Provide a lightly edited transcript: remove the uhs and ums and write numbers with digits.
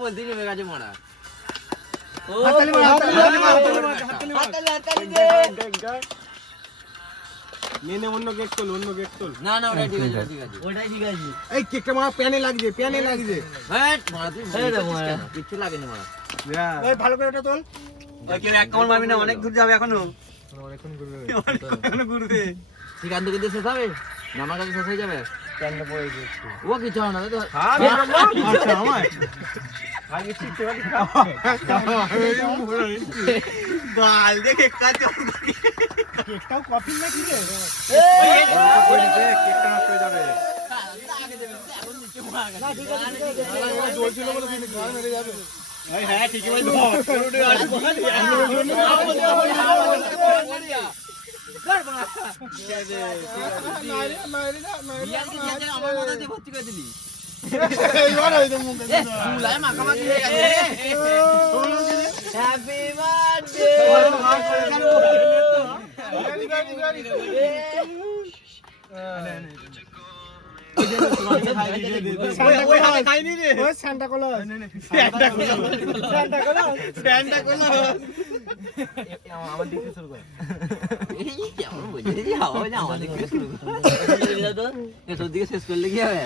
বলতে নেমে গেছে মারা অন্য গেট তোল অন্য গেট তোল না না ওটাই ঠিক আছে ওটাই ঠিক আছে এই কেকটা মারা প্যানে লাগছে হ্যাট মারা তুই কিছু লাগেনি মারা এই ভালো করে এটা তোল কেউ এক কামড় মারবি না, অনেক দূর যাবে এখনো। অনেকক্ষণ ঘুরবে এখনো ঘুরবে। সেখান থেকে দিয়ে শেষ হবে না আমার কাছে শেষ হয়ে যাবে প্যানটা পড়ে গেছে ও কিছু হবে না তো আচ্ছা আমার আগে শিখতে পারি গাল দেখে কাজ কেকটাও কফি না কি রে কেকটা নষ্ট হয়ে যাবে না ঠিক আছে জলছিল বলে তুমি গাল মেরে যাবে হ্যাঁ ঠিকই ভাই আমার মাথাতে ভর্তি করে দিলি হ্যাপি সান্টা ক্লজ আমার দিকে শুরু কর আমাদের শেষ করলে কি হবে